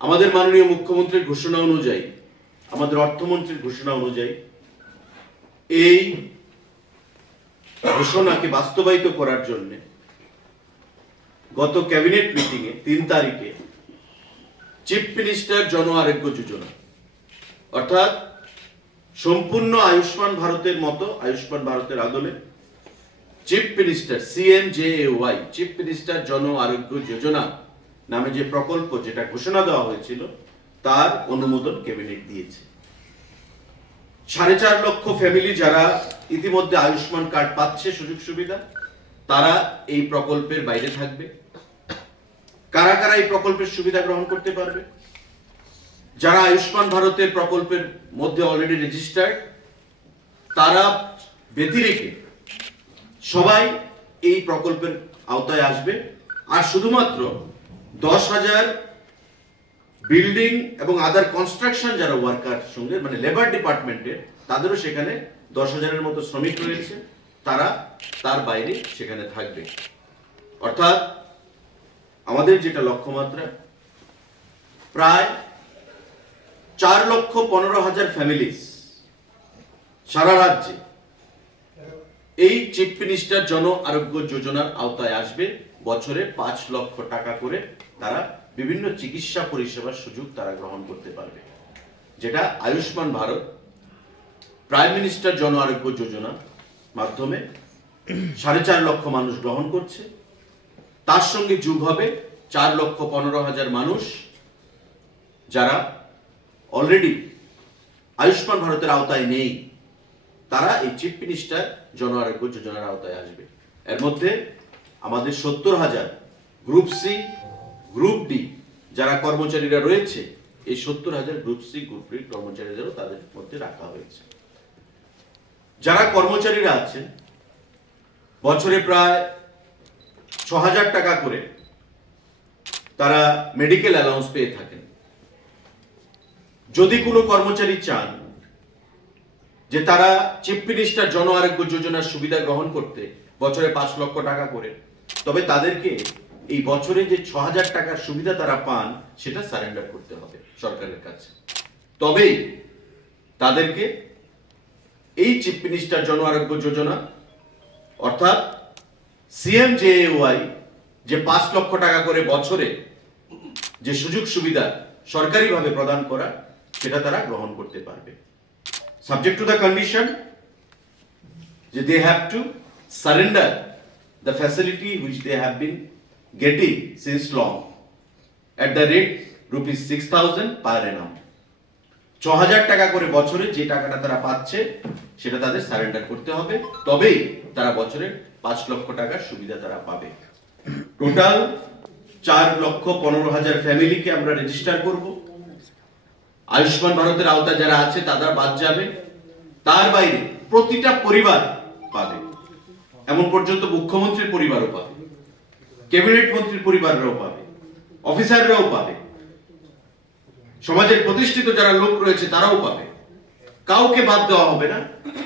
আমাদের মাননীয় মুখ্যমন্ত্রীর ঘোষণা অনুযায়ী, আমাদের অর্থমন্ত্রীর ঘোষণা অনুযায়ী এই ঘোষণাকে বাস্তবায়িত করার জন্য গত ক্যাবিনেট মিটিংয়ে 3 তারিখে চিফ মিনিস্টার জন আরোগ্য যোজনা অর্থাৎ সম্পূর্ণ আয়ুষ্মান ভারতের মতো, আয়ুষ্মান ভারতের আদলে chief minister CMJAY chief minister Jan Arogya Yojana নামে যে প্রকল্প, যেটা ঘোষণা দেওয়া হয়েছিল, তার অনুমোদন ক্যাবিনেট দিয়েছে। 4.5 লক্ষ ফ্যামিলি যারা ইতিমধ্যে আয়ুষ্মান কার্ড পাচ্ছে সুযোগ সুবিধা, তারা এই প্রকল্পের বাইরে থাকবে। কারা কারা এই প্রকল্পের সুবিধা গ্রহণ করতে পারবে? যারা আয়ুষ্মান ভারতের প্রকল্পের মধ্যে অলরেডি রেজিস্টার্ড, তারা ব্যতিরেকে সবাই এই প্রকল্পের আওতায় আসবে। আর শুধুমাত্র 10,000 বিল্ডিং এবং আদার কনস্ট্রাকশন যারা ওয়ার্কার সঙ্গে, মানে লেবার ডিপার্টমেন্টের, তাদেরও সেখানে 10,000-এর মতো শ্রমিক রয়েছে, তারা তার বাইরে সেখানে থাকবে। অর্থাৎ আমাদের যেটা লক্ষ্যমাত্রা, প্রায় 4,15,000 ফ্যামিলিজ সারা রাজ্যে এই চিফ মিনিস্টার জন আরোগ্য যোজনার আওতায় আসবে। বছরে 5 লক্ষ টাকা করে তারা বিভিন্ন চিকিৎসা পরিষেবার সুযোগ তারা গ্রহণ করতে পারবে, যেটা আয়ুষ্মান ভারত প্রাইম মিনিস্টার জন আরোগ্য যোজনা মাধ্যমে 4.5 লক্ষ মানুষ গ্রহণ করছে। তার সঙ্গে যোগ হবে 4,15,000 মানুষ যারা অলরেডি আয়ুষ্মান ভারতের আওতায় নেই, তারা এই চিফ মিনিস্টার জন আরোগ্য যোজনার আওতায় আসবে। এর মধ্যে আমাদের 70,000 গ্রুপ সি, গ্রুপ ডি যারা কর্মচারীরা রয়েছে, এই 70,000 গ্রুপ সি, গ্রুপ ডি কর্মচারীদেরও তাদের মধ্যে রাখা হয়েছে। যারা কর্মচারীরা আছেন, বছরে প্রায় 6,000 টাকা করে তারা মেডিকেল অ্যালাউন্স পেয়ে থাকেন। যদি কোনো কর্মচারী চান যে তারা চিফ মিনিস্টার জন আরোগ্য যোজনার সুবিধা গ্রহণ করতে বছরে 5 লক্ষ টাকা করে, তবে তাদেরকে এই বছরে যে 6,000 টাকার সুবিধা তারা পান, সেটা সারেন্ডার করতে হবে সরকারের কাছে। তবেই তাদেরকে এই চিফ মিনিস্টার জন আরোগ্য যোজনা অর্থাৎ CMJAY যে 5 লক্ষ টাকা করে বছরে যে সুযোগ সুবিধা সরকারিভাবে প্রদান করা, সেটা তারা গ্রহণ করতে পারবে, subject to the condition that they have to surrender the facility which they have been getting since long at the rate ₹6,000 per annum। 6,000 টাকা করে বছরে যে টাকাটা তারা পাচ্ছে, সেটা তাদের সারেন্ডার করতে হবে, তবেই তারা বছরে 5 লক্ষ টাকার সুবিধা তারা পাবে। টোটাল 4,15,000 ফ্যামিলিকে আমরা রেজিস্টার করব। আয়ুষ্মান ভারতের আওতায় যারা আছে তারা বাদ যাবে, তার বাইরে প্রতিটা পরিবার পাবে। এমন পর্যন্ত মুখ্যমন্ত্রীর পরিবারও পাবে, ক্যাবিনেট মন্ত্রীর পরিবাররাও পাবে, অফিসাররাও পাবে, সমাজের প্রতিষ্ঠিত যারা লোক রয়েছে তারাও পাবে। কাউকে বাদ দেওয়া হবে না।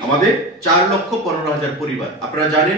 আমাদের 4,15,000 পরিবার, আপনারা জানেন